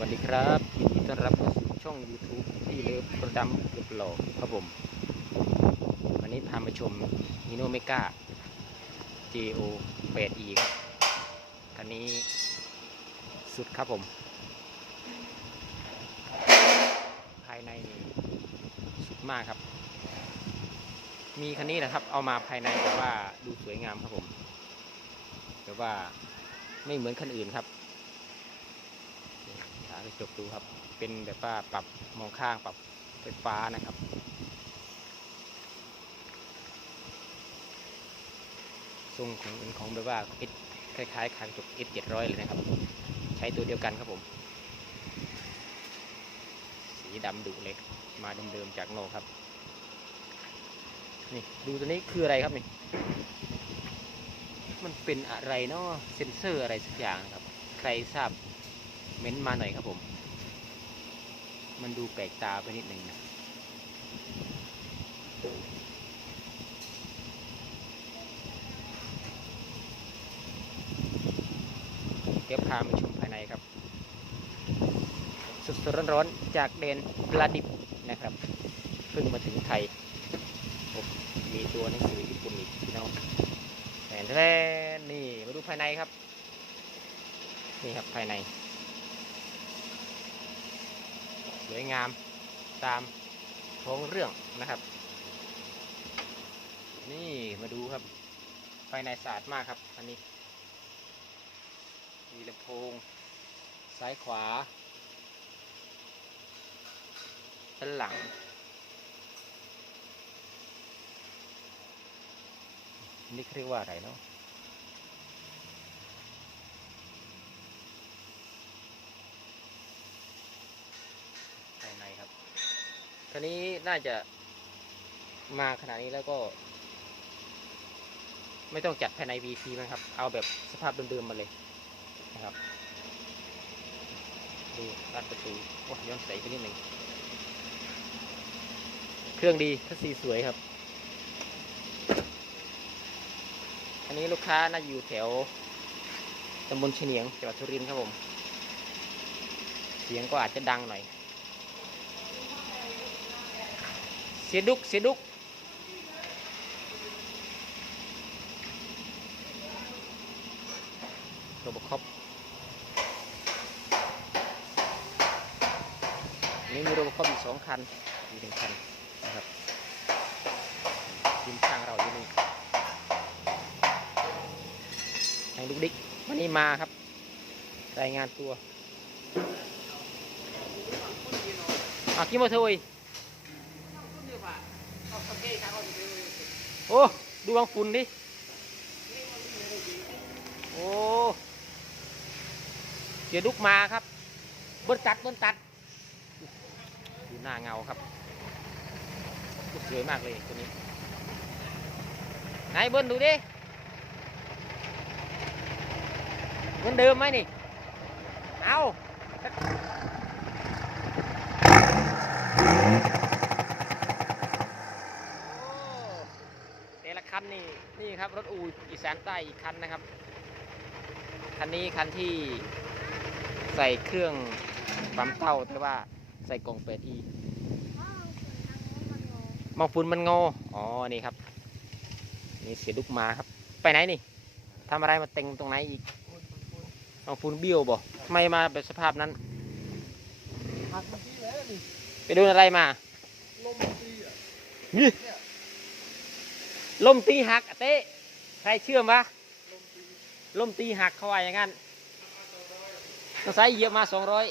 วัสดีครับยินดีต้อนรับเข้าสู่ช่อง YouTube ที่เลิฟประดำเกือบหล่อครับผม วันนี้พามาชมมิโนเมกา JO 8E ครับคันนี้สุดครับผม ภายในนี่สุดมากครับ มีคันนี้นะครับ เอามาภายในแต่ว่าดูสวยงามครับผม แต่ว่าไม่เหมือนคันอื่นครับ จกดูครับ เป็นแบบว่าปรับมองข้างปรับไฟฟ้านะครับทรงของเป็นของแบบว่า S คล้ายๆคางจก S 700เลยนะครับ ใช้ตัวเดียวกันครับผม สีดำดุเลยมาเดิมๆจากโนครับนี่ดูตัวนี้คืออะไรครับนี่มันเป็นอะไรเนาะเซนเซอร์อะไรสักอย่างนะครับ ใครทราบ เม้นต์มาหน่อยครับผม มันดูแปลกตาไปนิดหนึ่งนะเดี๋ยวพามาชมภายในครับ สุดๆร้อนๆ จากเดนปลาดิบนะครับ เพิ่งมาถึงไทย มีตัวหนังสือญี่ปุ่นอีกพี่น้องแผนแรกนี่มาดูภายในครับ นี่ครับภายใน สวยงามตามท้องเรื่องนะครับ นี่มาดูครับ ภายในสะอาดมากครับ อันนี้ มีลำโพง ซ้ายขวาด้านหลัง นี่เรียกว่าอะไรเนาะ คันนี้น่าจะมาขนาดนี้แล้วก็ ไม่ต้องจัดภายใน VP มั้งครับ เอาแบบสภาพเดิมๆมาเลยนะครับ ดูด้านประตูโอ้ยย้อนใสไปนิดหนึ่ง เครื่องดีทัศสีสวยครับ อันนี้ลูกค้าน่าอยู่แถวตำบลเฉนียงจังหวัดสุรินทร์ครับผม เสียงก็อาจจะดังหน่อย เสียดุกเสียดุกโรบอคอปนี่มีโรบอคอปอีกสองคันอีกหนึ่งคันนะครับทีมช่างเราอยู่นี่ทางดุกดิกวันนี้มาครับ รายงานตัวอากิโมโทย โอ้ดูวังฝุ่นดิ โอ้เสียดุกมาครับ เบิ้ลตัดเบิ้ลตัด ดูหน้าเงาครับสวยมากเลยตัวนี้ ไหนเบิ้ลดูดิเหมือนเดิมไหมนี่ เอาโอ้แต่ละ คันนี่นี่ครับรถอูอีสานใต้อีกคันนะครับ คันนี้คันที่ใส่เครื่องปั๊มเต้าแต่ว่าใส่กล่องเปิดอีมองฝุ่นมันงออ๋อ นี่ครับ นี่เสียดุกมาครับ ไปไหนนี่ทำอะไรมาเต็งตรงไหนอีกมองฝุ่นเบี้ยวบ่ทำไมมาแบบสภาพนั้นหักเมื่อกี้แล้วนี่ไปโดนอะไรมา ลมตีอะนี่ ลมตีหักอะเต้ใครเชื่อมะลมตีลมตีหักเขาว่าอย่างนั้นต้องใช้เหยียบมาสองร้อย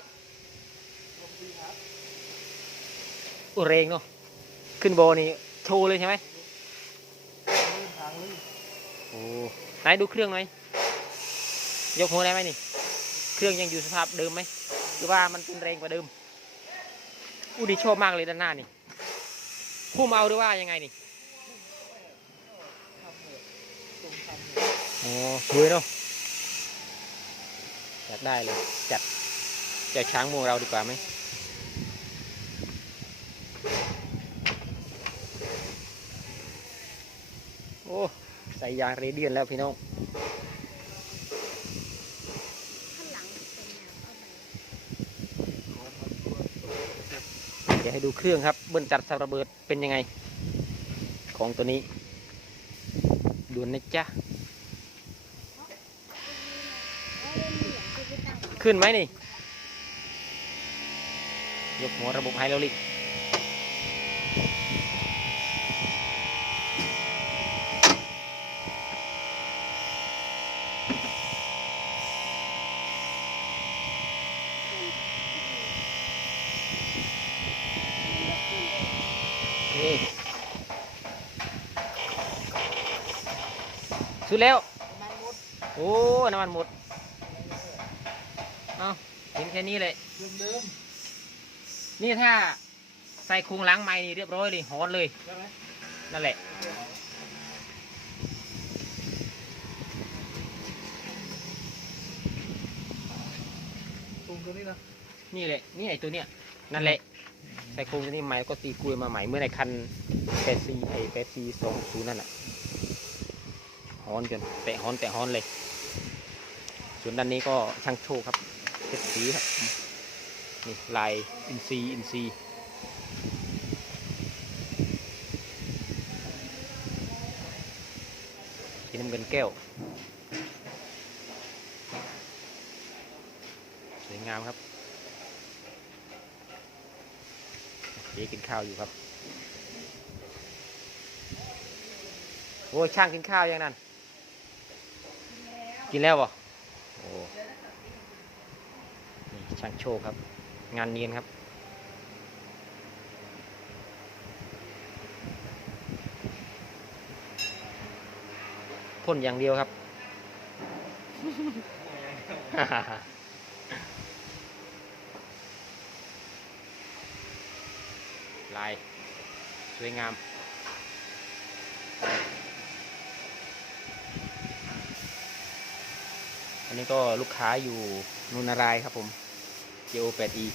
อุเรงเนาะขึ้นโบนี่โชว์เลยใช่ไหมโอ้ไหนดูเครื่องหน่อยยกหัวได้ไหมนี่ เครื่องยังอยู่สภาพเดิมไหมหรือว่ามันเป็นแรงกว่าเดิมอู้ดีชอบมากเลยด้านหน้านี่พุ่มเอาหรือว่ายังไงนี่ ทำเนี่ย ตรงทำเนี่ยโอ้วยเนาะอยากได้เลย จัดจัดช้างโมเราดีกว่าไหมโอ้ใส่ยางเรเดียนแล้วพี่น้องเป็นแนวเอาไปเดี๋ยวให้ดูเครื่องครับเบิ้ลจัดสับระเบิดเป็นยังไง ของตัวนี้ ดูนะจ๊ะ ขึ้นไหมนี่ ยกหัวระบบไฮดรอลิกนี่ สุดแล้วมันหมดโอ้น้ำมันหมด เอาเห็นแค่นี้เลยเดิมเดิมนี่ถ้าใส่โครงหล้างไม้นี่เรียบร้อยเลยฮอนเลยใช่ไหมนั่นแหละตรงตัวนี้นะนี่แหละนี่ไอตัวเนี้ย นั่นแหละ ใส่โครงตัวนี้ใหม่แล้วก็ตีกลวยมาใหม่เมื่อในคันแปดซีไอแปดซีสองศูนย์นั่นแหละ ฮอนจนแตะฮอนแตะฮอนเลย ส่วนด้านนี้ก็ช่างโชคครับเพชรสีครับนี่ลายอินซีอินซีสีน้ำเงินแก้ว สวยงามครับเจ๊กินข้าวอยู่ครับ โอ้ช่างกินข้าวยังนั่น กินแล้วบ่โอ้นี่ช่างโชคครับ งานเนียนครับ พ่นอย่างเดียวครับ ลาย สวยงาม อันนี้ก็ลูกค้าอยู่นุนารายครับผม JO 8E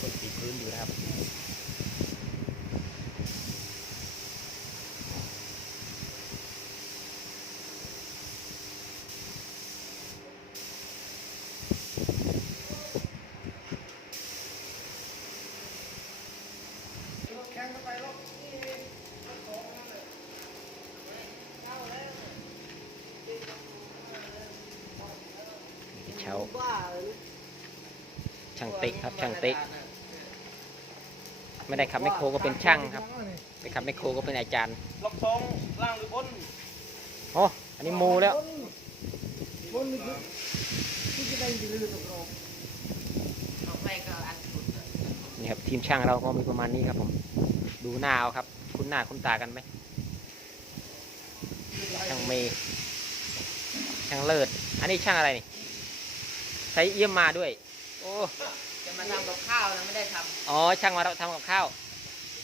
กดสีพื้นอยู่นะครับ แข่งกันไปรอบ เช้า บ้าเลย ช่างเตะครับช่างเตะไม่ได้ขับแมคโครก็เป็นช่างครับไปขับแมคโครก็เป็นอาจารย์ล็อกสองล่างหรือบนโอ้อันนี้โมแล้วบนนี่คือที่จะได้ดีเลยตกรอบนี่ครับทีมช่างเราก็มีประมาณนี้ครับผม ดูหน้าเอาครับ คุ้นหน้าคุ้นตากันไหมช่างเมย์ช่างเลิศ อันนี้ช่างอะไรนี่ ใช้เอี่ยมมาด้วย โอ้ จะมาทำกับข้าวนะไม่ได้ทอ๋อ ช่างมาเราทำกับข้าว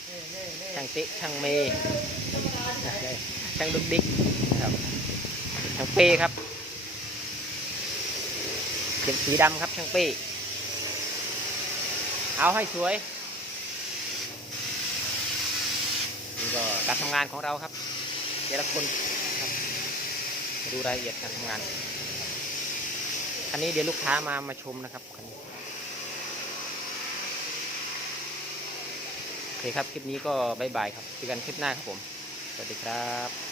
นี่นี่นี่ช่างติ๊กช่างเมย์ช่างดุกดิกนะครับ ช่างเป้ครับเขียนสีดำครับช่างเป้เอาให้สวยนี่ก็การทำงานของเราครับแต่ละคนครับมาดูรายละเอียดการทำงานคันนี้เดี๋ยวลูกค้ามามาชมนะครับคันนี้โอ เคครับ คลิปนี้ก็บายบายครับเจอกันคลิปหน้าครับผม สวัสดีครับ